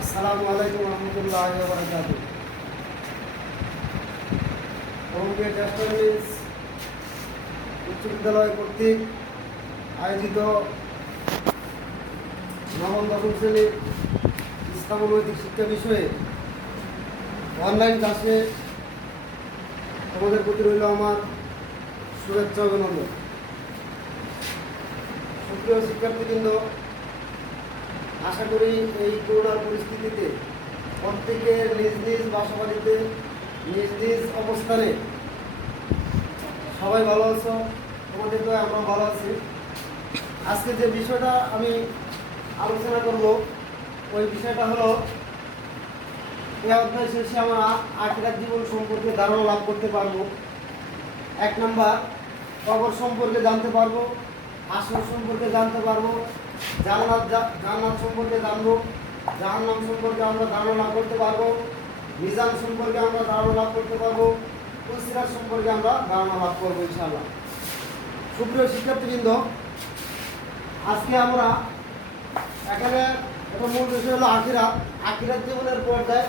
আসসালামু আলাইকুম রহমতুল্লাহি ওয়া বারাকাতুহু। কলম্বিয়া টেস্টার্স উচ্চ বিদ্যালয় কর্তৃক আয়োজিত নবম দশম শ্রেণীর ইসলাম ও নৈতিক শিক্ষা বিষয়ে অনলাইন ক্লাসে তোমাদের প্রতি রইল আমার শুভেচ্ছা অভিনন্দন। সুপ্রিয় শিক্ষার্থীবৃন্দ, আশা করি এই করোনার পরিস্থিতিতে প্রত্যেকের নিজ নিজ বাসাবাড়িতে নিজ নিজ অবস্থানে সবাই ভালো আছো। তোমাদের তো আমরা ভালো আছি। আজকে যে বিষয়টা আমি আলোচনা করব ওই বিষয়টা হলো, এই অধ্যায় শেষে আমরা আখিরাত জীবন সম্পর্কে ধারণা লাভ করতে পারবো। 1 নাম্বার, কবর সম্পর্কে জানতে পারবো, আসর সম্পর্কে জানতে পারবো, জান্নাত সম্পর্কে জানবো, জাহান্নাম সম্পর্কে আমরা ধারণা লাভ করতে পারবো, মিজান সম্পর্কে আমরা ধারণা লাভ করতে পারবো, সিরাত সম্পর্কে আমরা ধারণা লাভ করবো ইনশাআল্লাহ। সুপ্রিয় শিক্ষার্থীবৃন্দ, আজকে আমরা এখানে একটা মূল বিষয় হলো আখিরাত। আখিরাত জীবনের পর্যায়ে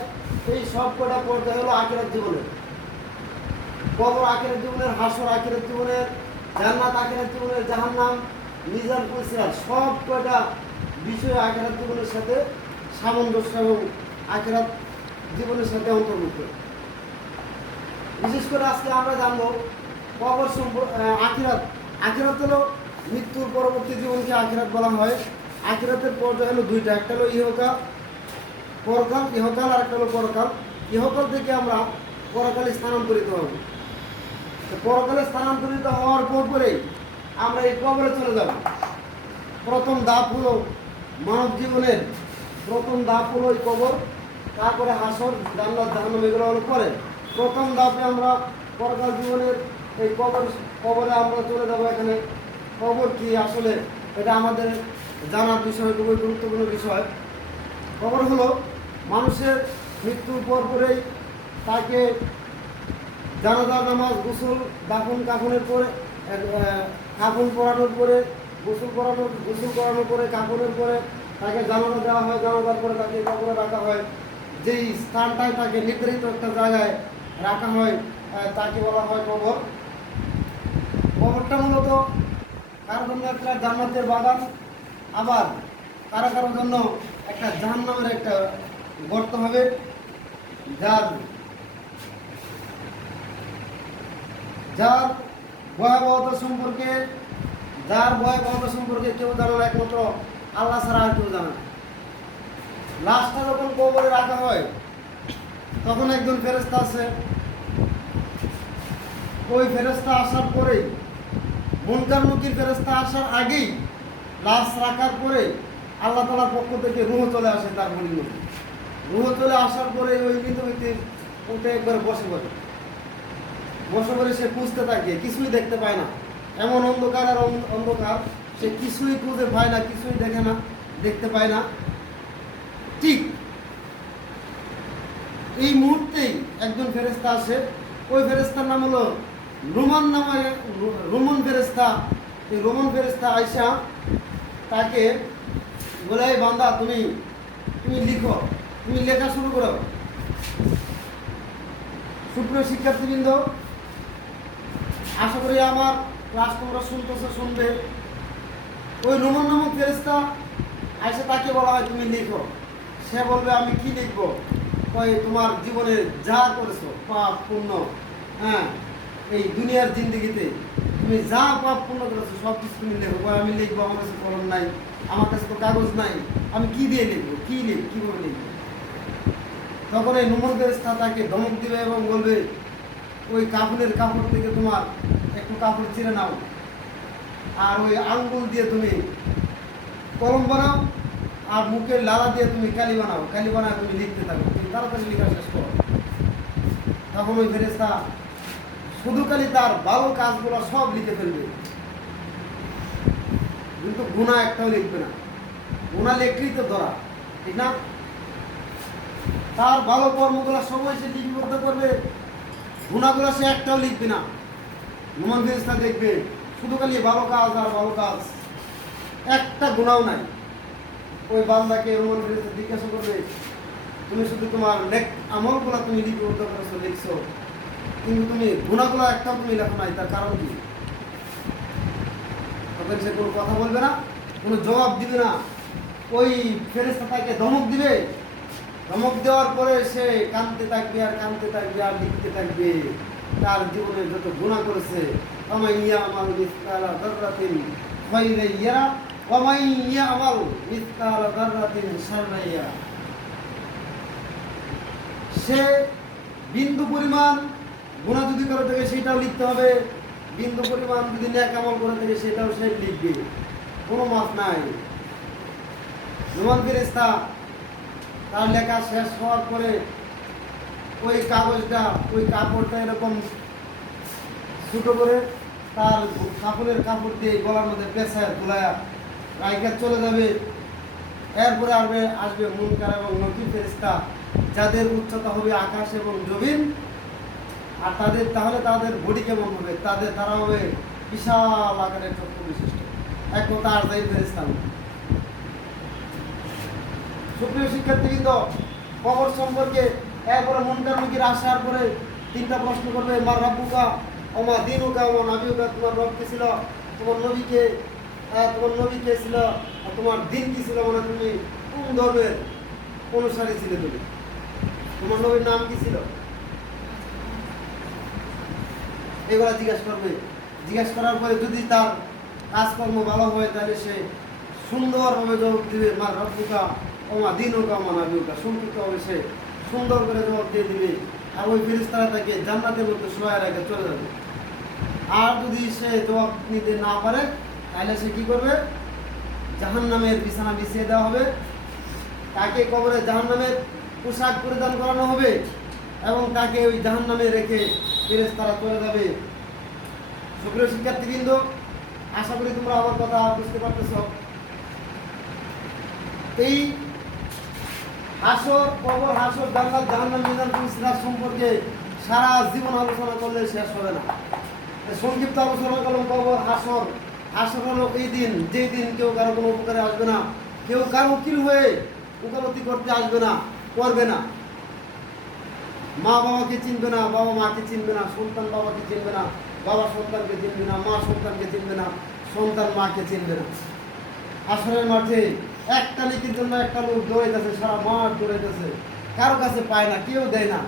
এই সব কটা পর্যায়ে হলো আখিরাত জীবনের। কবর আখিরাত জীবনের, হাসর আখিরাত জীবনের, জান্নাত আখিরাত জীবনের, জাহান্নাম, মিজান, সিরাত সব কটা বিষয় আখিরাত জীবনের সাথে সামঞ্জস্য এবং আখিরাত জীবনের সাথে অন্তর্ভুক্ত। বিশেষ করে আজকে আমরা জানবো কবর আখিরাত। আখিরাত হলো মৃত্যুর পরবর্তী জীবনকে আখিরাত বলা হয়। আখিরাতের পর্যায় হলো দুইটা, একটা হলো ইহকাল, পরকাল, ইহকাল, আর একটা হলো পরকাল। ইহকাল থেকে আমরা পরকালে স্থানান্তরিত হব। পরকালে স্থানান্তরিত হওয়ার পরেই আমরা এই কবরে চলে যাব। প্রথম ধাপ হলো মানব জীবনের প্রথম ধাপ হলো এই কবর, তারপরে হাসর, জান্নাত, জাহান্নাম এগুলো হলো পরে। প্রথম ধাপে আমরা পরকাল জীবনের এই কবরে আমরা চলে যাব। এখানে কবর কি আসলে এটা আমাদের জানার বিষয়, খুবই গুরুত্বপূর্ণ বিষয়। কবর হলো মানুষের মৃত্যুর পরেই তাকে জানাজা নামাজ, গোসল, দাফন কাফনের পরে, কাফন পরানোর পরে, গোসল করানোর পরে, কাফনের পরে তাকে জানাজা দেওয়া হয়। জানাজার পরে তাকে কবরে রাখা হয়। যেই স্থানটায় তাকে নির্ধারিত একটা জায়গায় রাখা হয় তাকে বলা হয় কবর। কবরটা মূলত কারোর জন্য একটা জান্নাতের বাগান, আবার কারো কারোর জন্য একটা জাহান্নামের একটা গর্ত হবে, যার ভয়াবহতা সম্পর্কে কেউ জানে না, একমাত্র আল্লাহ ছাড়া আর কেউ জানে না। লাশটা যখন কবরে রাখা হয় তখন একজন ফেরেশতা আছে। ওই ফেরেশতা আসার পরেই, মুনকারমুকির ফেরেশতা আসার আগেই, লাশ রাখার পরে আল্লাহ তাআলার পক্ষ থেকে রূহ চলে আসে তার মনের মধ্যে। রূহ চলে আসার পরে ওই মৃতব্যক্তি উঠে একবার বসে পড়ে সে খুঁজতে থাকে, কিছুই দেখতে পায় না। এমন অন্ধকার আর অন্ধকার, সে কিছুই খুঁজে পায় না, কিছুই দেখতে পায় না। ঠিক এই মুহূর্তেই একজন ফেরেশতা আসে। ওই ফেরেশতার নাম হলো রোমান ফেরেশতা। এই রোমান ফেরেশতা আয়সা তাকে বলে, এই বান্দা তুমি লিখো, তুমি লেখা শুরু করো। সুপ্রিয় শিক্ষার্থীবৃন্দ, আশা করি আমার ক্লাস তোমরা শুনবে। ওই রোমান নামক ফেরেশতা আয়সা তাকে বলা হয় তুমি লিখো। সে বলবে আমি কি লিখবো? তোমার জীবনে যা করেছো পাপ পুণ্য, এই দুনিয়ার জিন্দগিতে তুমি যা পাপ পুণ্য করেছো সব কিছু তুমি লেখো। আমি লিখবো, আমার কাছে কলম নাই, আমার কাছে তো কাগজ নাই, আমি কি দিয়ে লিখবো, কিভাবে লিখবো? তখন এই রোমান ফেরেশতা তাকে ধমক দিবে এবং বলবে, ওই কাপড়ের কাপড় থেকে তোমার একটু কাপড় ছিঁড়ে নাও, আর ওই আঙ্গুল দিয়ে তুমি কলম বানাও, আর মুখের লালা দিয়ে তুমি কালি বানায় তুমি লিখতে থাকো, তুমি তাড়াতাড়ি লেখা শেষ করো। তখন ওই ফেরেশতা শুধু খালি তার ভালো কাজগুলো সব লিখে ফেলবে, কিন্তু গুনাহ একটাও লিখবে না। গুনাহ লিখলেই তো ধরা, ঠিক না? তার ভালো কর্মগুলো সবাই সে লিপিবদ্ধ করবে, গুনাহগুলো সে একটাও লিখবে না। রোমান ফেরেশতা দেখবে শুধু খালি ভালো কাজ আর ভালো কাজ, একটা গুনাহও নাই। ওই বান্দাকে রোমান ফেরেশতা জিজ্ঞাসা করবে, তুমি শুধু তোমার নেক আমলগুলো তুমি লিপিবদ্ধ করেছো, লিখছো, কিন্তু তুমি গুণাগুলো একটাও তুমি লেখো নাই। তার কারণ কি? তখন সে কোনো কথা বলবে না, কোনো জবাব দিবে না। ওই ফেরেশতা তাকে ধমক দিবে, ধমক দেওয়ার পরে সে কাঁদতে থাকবে আর কাঁদতে থাকবে আর লিখতে থাকবে তার জীবনে যত গুনাহ করেছে। ওমাই ইয়ামাল মিসকালা যাররাতিন খায়রান ইয়ারা ওমাই ইয়ামাল মিসকালা যাররাতিন শাররান ইয়ারা। সে বিন্দু পরিমাণ গুনাহ যদি করে থাকে সেটাও লিখতে হবে, বিন্দু পরিমাণ যদি নেক আমল করে থাকে সেটাও সে লিখবে, কোনো মাপ নাই। যেমন ফেরেশতা তার লেখা শেষ হওয়ার পরে ওই কাগজটা, ওই কাপড়টা এরকম ছোটো করে তার কাপড়ের কাপড় দিয়ে গলার মধ্যে পেঁচায় ধুলায়া রাইকা চলে যাবে। এরপরে আসবে মুনকার এবং নকির ফেরেশতা, যাদের উচ্চতা হবে আকাশ এবং জমিন। আর তাদের বডি কেমন হবে? তারা হবে বিশাল আকারের চক্ষু বিশিষ্ট, এক কথা আর যাই ফেরেশতা। সুপ্রিয় শিক্ষার্থীবৃন্দ, কবর সম্পর্কে এরপরে মুনকার নকির আসার পরে তিনটা প্রশ্ন করবে। মা রাব্বুকা ওমা দীনুকা ওমা নবিয়ুকা, তোমার রব কে ছিল, তোমার নবী কে ছিল, আর তোমার দিন কি ছিল, মানে তুমি কোন ধর্মের অনুসারী ছিলে, তোমার নবীর নাম কি ছিল, এগুলা জিজ্ঞাসা করবে। জিজ্ঞাসা করার পরে যদি তার কাজকর্ম ভালো হয় তাহলে সে সুন্দরভাবে জবাব দিবে মা রাব্বুকা ওমা দীনুকা ওমা নবিয়ুকা, সংক্ষিপ্তভাবে সে সুন্দর করে জবাব দিয়ে দিবে। আর ওই ফেরেশতারা তাকে জান্নাতের মধ্যে শোয়া রেখে চলে যাবে। আর যদি সে জবাব নিতে না পারে তাহলে সে কি করবে? জাহান্নামের বিছানা বিছিয়ে দেওয়া হবে, তাকে কবরে জাহান্নামের পোশাক পরিধান করানো হবে এবং তাকে ওই জাহান্নামে রেখে ফেরেশতারা চলে যাবে। সুপ্রিয় শিক্ষার্থীবৃন্দ, আশা করি তোমরা আমার কথা বুঝতে পারতেছ। এই হাসর, কবর, হাসর, জান্নাত, জাহান্নাম, মিজান, সিরাত সম্পর্কে সারা জীবন আলোচনা করলে শেষ হবে না। সংক্ষিপ্ত আলোচনা করলাম কবর, হাসর। হাসর হলো এই দিন, যেই দিন কেউ কারো কোনো উপকারে আসবে না, কেউ কারো উকিল হয়ে উকালতি করতে আসবে না, করবে না। মা বাবাকে চিনবে না, বাবা মাকে চিনবে না, সন্তান বাবাকে চিনবে না, বাবা সন্তানকে চিনবে না, মা সন্তানকে চিনবে না, সন্তান মাকে চিনবে না। হাসরের মাঠে একটা নেকির জন্য একটা লোক দৌড়াইতেছে, সারা মাঠ দৌড়াইতেছে, কারো কাছে পায় না, কেউ দেয় না।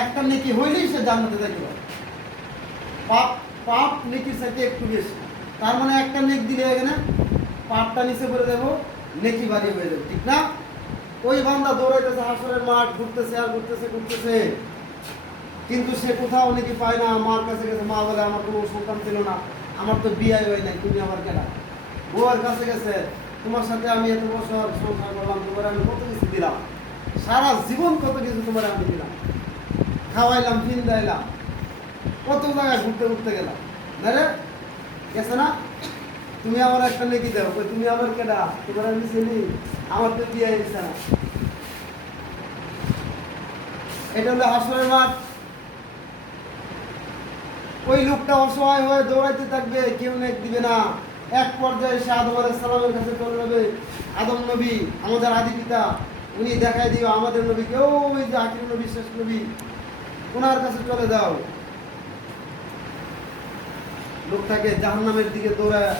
একটা নেকি হইলেই সে জান্নাতে যাইতে পারে। পাপ নেকির সাথে একটু বেশি, তার মানে একটা নেক দিলে এখানে পাপটা নিচে করে দেবো, নেকি বাড়ি হয়ে যাবে, ঠিক না? ওই বান্দা দৌড়াইতেছে, হাসরের মাঠ ঘুরতেছে আর ঘুরতেছে, কিন্তু সে কোথাও নেকি পায় না। মার কাছে গেছে, মা বলে আমার কোনো সন্তান ছিল না, আমার তো বিয়ে হয় নাই, তুমি আমার কেনা। বউয়ের কাছে গেছে, তোমার সাথে আমি এত বছর সংসার করলাম, তোমার আমি কত কিছু দিলাম, সারা জীবন কত কিছু তোমার আমি দিলাম, খাওয়াইলাম, ফিন্দাইলাম, কত জায়গায় ঘুরতে গেলাম, না রে গেছে না? তুমি আমার একটা নেকি দাও, তুমি আমার কেডা, তোমার আমি চিনি, আমার তো বিয়ে হয়েছে না। এটা হলো হাসরের মাঠ। ওই লোকটা অসহায় হয়ে দৌড়াইতে থাকবে, কেউ নেক দিবে না। এক পর্যায়ে সে আদম আলাইহিস সালামের কাছে চলে যাবে। আদম নবী আমাদের আদি পিতা, উনি দেখাই দিও আমাদের নবী, কেউ ওই যে আখির নবী, শেষ নবী, ওনার কাছে চলে যাও। লোকটাকে জাহান্নামের দিকে দৌড়ায়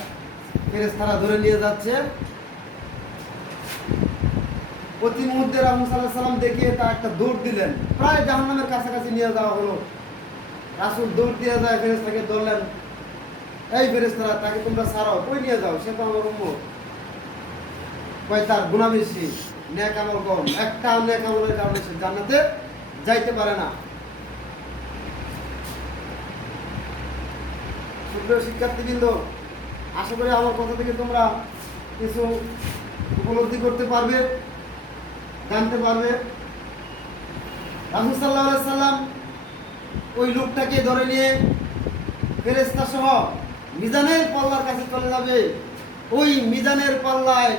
ফেরেশতারা ধরে নিয়ে যাচ্ছে। প্রতি মুহূর্তে রাসূল সাল্লাল্লাহু আলাইহি সাল্লাম দেখে তা একটা দৌড় দিলেন, প্রায় জাহান্নামের কাছাকাছি নিয়ে যাওয়া হলো। রাসূল দৌড় দিয়ে যায়, ফেরেশতাকে ধরলেন, এই ফেরেশতারা তাকে তোমরা ছাড়াও, কই নিয়ে যাও, সে তো আমার উম্মত। কয় তার গুনাহ বেশি, নেক আমল কম, একটা নেক আমলের কারণে সে জান্নাতে যাইতে পারে না। সুপ্রিয় শিক্ষার্থীবৃন্দ, আশা করি আমার কথা থেকে তোমরা কিছু উপলব্ধি করতে পারবে, জানতে পারবে। রাসূল সাল্লাল্লাহু আলাইহি সাল্লাম ওই লোকটাকে ধরে নিয়ে ফেরেশতা সহ মিজানের পাল্লার কাছে চলে যাবে। ওই মিজানের পাল্লায়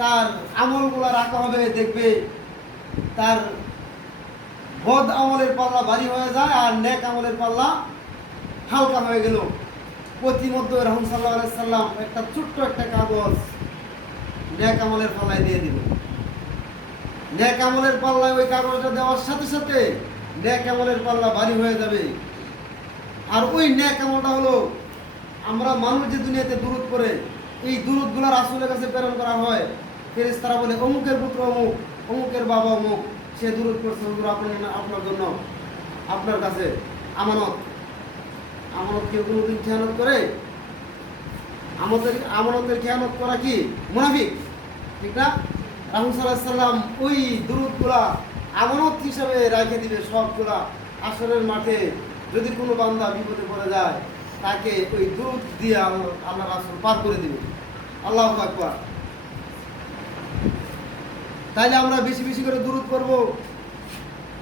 তার আমলগুলো রাখা হবে, দেখবে তার বদ আমলের পাল্লা ভারী হয়ে যায় আর নেক আমলের পাল্লা হালকা হয়ে গেল। প্রতিমধ্যে রাসূল সাল্লাল্লাহু আলাইহি সাল্লাম একটা ছোট্ট একটা কাগজ নেক আমলের পাল্লায় দিয়ে দিল। নেক আমলের পাল্লায় ওই কাগজটা দেওয়ার সাথে সাথে নেক আমলের পাল্লা ভারী হয়ে যাবে। আর ওই নেক আমলটা হলো আমরা মানুষ যে দুনিয়াতে দুরূদ পড়ে, এই দুরূদগুলো রাসূলের কাছে প্রেরণ করা হয়। ফেরেশতারা বলে অমুকের পুত্র অমুক, অমুকের বাবা অমুক, সে দুরূদ পড়ছে হুজুর আপনার জন্য, আপনার কাছে আমানত। আমানত কেউ কোনোদিন খেয়ানত করে? আমানতের খেয়ানত করা কি মুনাফিক, ঠিক না? রাসূল সাল্লাল্লাহু আলাইহি সাল্লাম ওই দুরূদগুলা আমানত হিসাবে রেখে দিবে সবগুলা। আসরের মাঠে যদি কোনো বান্দা বিপদে পড়ে যায়, তাকে ওই দুরূদ দিয়ে আল্লাহ রাসূল পার করে দিবে। আল্লাহু আকবার। তাইলে আমরা বেশি বেশি করে দুরূদ পড়ব।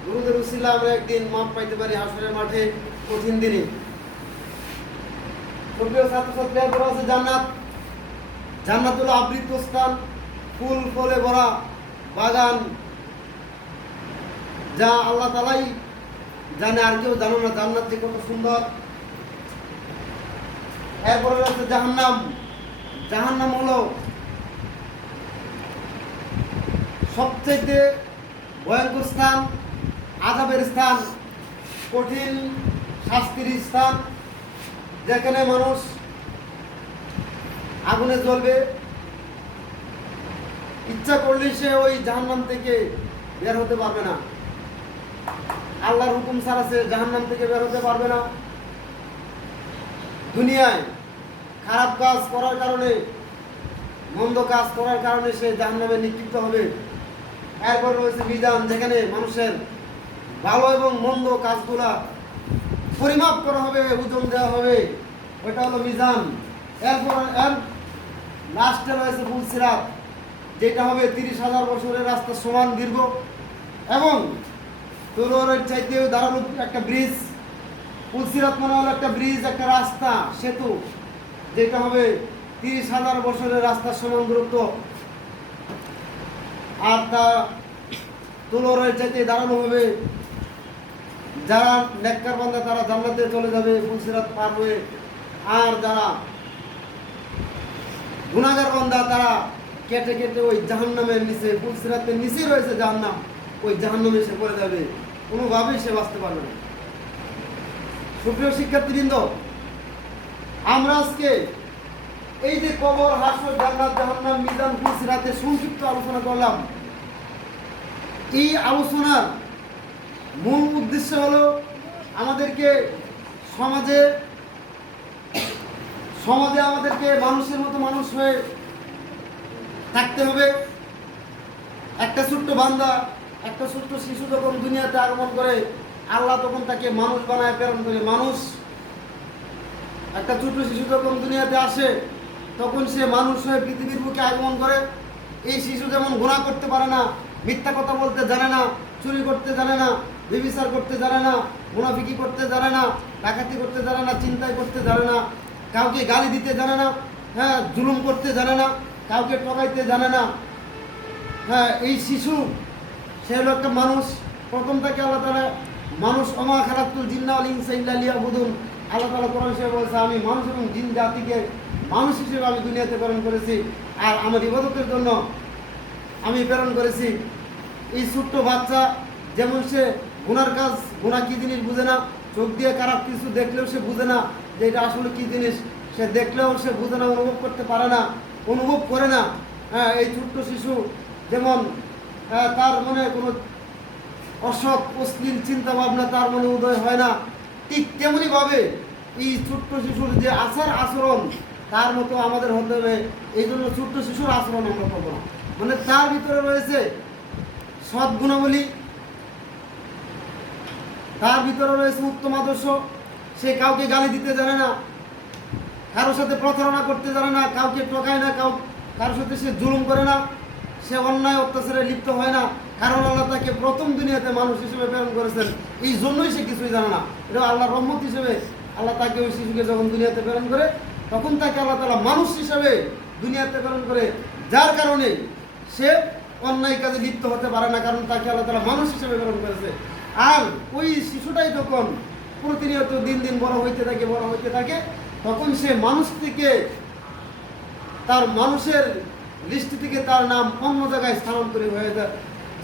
দুরূদের উসিলা আমরা একদিন মাপ পাইতে পারি আসরের মাঠে, কঠিন দিনে। প্রিয় ছাত্রছাত্রীরা, বলা আছে জান্নাত। জান্নাত হলো আবৃত স্থান, ফুল ফলে ভরা বাগান, যা আল্লাহ তাআলাই জানে, আর কেউ জানো না জান্নাত যে কত সুন্দর। এরপরে আছে জাহান্নাম। জাহান্নাম হলো সবচেয়ে ভয়ঙ্কর স্থান, আযাবের স্থান, কঠিন শাস্তির স্থান, যেখানে মানুষ আগুনে জ্বলবে। ইচ্ছা করলে সে ওই জাহান্নাম থেকে বের হতে পারবে না। আল্লাহর হুকুম ছাড়া সে জাহান্নাম থেকে বের হতে পারবে না। দুনিয়ায় খারাপ কাজ করার কারণে, মন্দ কাজ করার কারণে সে জাহান্নামে নিক্ষিপ্ত হবে। এরপর রয়েছে মিজান, যেখানে মানুষের ভালো এবং মন্দ কাজগুলা পরিমাপ করা হবে, ওজন দেওয়া হবে, ওইটা হলো মিজান। এরপর লাস্টে রয়েছে পুলসিরাত, যেটা হবে 30,000 বছরের রাস্তা সমান দীর্ঘ এবং তলোয়ারের চাইতেও ধারালো একটা ব্রিজ। পুলসিরাত মানে হলো একটা ব্রিজ, একটা রাস্তা, সেতু, যেটা হবে 30,000 বছরের রাস্তার সমান দূরত্ব। আর তা তলোয়ারের চাইতে ধারালো হবে। যারা নেককার বান্দা তারা জান্নাতে চলে যাবে পুলসিরাত পার হয়ে, আর যারা গুনাহগার বান্দা তারা কেটে কেটে ওই জাহান্নামের নিচে, পুলসিরাতের নিচে রয়েছে জাহান্নাম, ওই জাহান্নামে সে পড়ে যাবে, কোনোভাবেই সে বাঁচতে পারবে না। সুপ্রিয় শিক্ষার্থীবৃন্দ, আমরা আজকে এই যে কবর, হাসর, জান্নাত, জাহান্নাম, মিজান, পুলসিরাতের সংক্ষিপ্ত আলোচনা করলাম। এই আলোচনার মূল উদ্দেশ্য হলো আমাদেরকে সমাজে আমাদেরকে মানুষের মতো মানুষ হয়ে থাকতে হবে। একটা ছোট্ট বান্দা, একটা ছোট্ট শিশু যখন দুনিয়াতে আগমন করে, আল্লাহ তখন তাকে মানুষ বানায় প্রেরণ করে। মানুষ, একটা ছোট্ট শিশু যখন দুনিয়াতে আসে, তখন সে মানুষ হয়ে পৃথিবীর বুকে আগমন করে। এই শিশু যেমন গুনাহ করতে পারে না, মিথ্যা কথা বলতে জানে না, চুরি করতে জানে না, ব্যভিচার করতে জানে না, মুনাফিকি করতে জানে না, ডাকাতি করতে জানে না, চিন্তাই করতে জানে না, কাউকে গালি দিতে জানে না, হ্যাঁ, জুলুম করতে জানে না, কাউকে ঠকাইতে জানে না। হ্যাঁ, এই শিশু সে হলো একটা মানুষ। প্রথম থেকে আল্লাহ তাআলা মানুষ, ওমা খালাকতুল জিন্না ওয়াল ইনসা ইল্লা লিয়াবুদুন, আল্লাহ তাআলা কোরআন শরীফে বলছে, আমি মানুষ এবং জিন জাতিকে মানুষ হিসেবে আমি দুনিয়াতে প্রেরণ করেছি, আর আমার ইবাদতের জন্য আমি প্রেরণ করেছি। এই ছোট্ট বাচ্চা যেমন সে গুনার কাজ, গুনাহ কী জিনিস বুঝে না, চোখ দিয়ে খারাপ কিছু দেখলেও সে বুঝে না যে এটা আসলে কী জিনিস, সে দেখলেও সে বুঝে না, অনুভব করতে পারে না, অনুভব করে না। হ্যাঁ, এই ছোট্ট শিশু যেমন তার মনে কোনো অসৎ অশ্লীল চিন্তা ভাবনা তার মনে উদয় হয় না, ঠিক তেমনিভাবে এই ছোট্ট শিশুর যে আচরণ তার মতো আমাদের হতে হবে। এই জন্য ছোট্ট শিশুর আচরণ আমরা করবো না, মানে তার ভিতরে রয়েছে সৎ গুণাবলী, তার ভিতরে রয়েছে উত্তম আদর্শ। সে কাউকে গালি দিতে জানে না, কারোর সাথে প্রতারণা করতে জানে না, কাউকে ঠকায় না, কারোর সাথে সে জুলুম করে না, সে অন্যায় অত্যাচারে লিপ্ত হয় না। কারণ আল্লাহ তাকে প্রথম দুনিয়াতে মানুষ হিসেবে প্রেরণ করেছেন, এই জন্যই সে কিছুই জানে না। এটা আল্লাহর রহমত হিসেবে আল্লাহ তাকে, ওই শিশুকে যখন দুনিয়াতে প্রেরণ করে, তখন তাকে আল্লাহ তাআলা মানুষ হিসেবে দুনিয়াতে প্রেরণ করে, যার কারণে সে অন্যায় কাজে লিপ্ত হতে পারে না, কারণ তাকে আল্লাহ তাআলা মানুষ হিসেবে প্রেরণ করেছে। আর ওই শিশুটাই যখন প্রতিনিয়ত দিন দিন বড় হইতে থাকে, তখন সে মানুষ থেকে, তার মানুষের লিস্ট থেকে তার নাম অন্য জায়গায় স্থানান্তরিত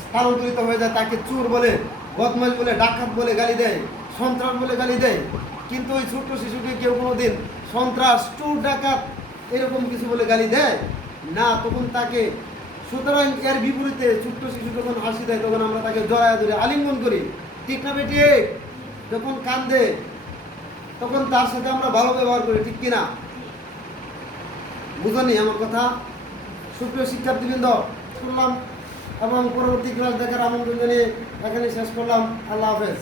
স্থানান্তরিত হয়ে যায়, তাকে চোর বলে, বদমাশ বলে, ডাকাত বলে গালি দেয়, সন্ত্রাস বলে গালি দেয়। কিন্তু ওই ছোট্ট শিশুকে কেউ কোনোদিন সন্ত্রাস, চোর, ডাকাত এরকম কিছু বলে গালি দেয় না, তখন তাকে, সুতরাং এর বিপরীতে ছোট্ট শিশু যখন হাসি দেয় তখন আমরা তাকে জড়ায় ধরে আলিঙ্গন করি, ঠিক না বেটি? যখন কান্দে তখন তার সাথে আমরা ভালো ব্যবহার করি, ঠিক কিনা? বুঝনি আমার কথা? সুপ্রিয় শিক্ষার্থীবৃন্দ, শুনলাম এবং পরবর্তী ক্লাস দেখার আমন্ত্রণ জানিয়ে এখানে শেষ করলাম। আল্লাহ হাফেজ।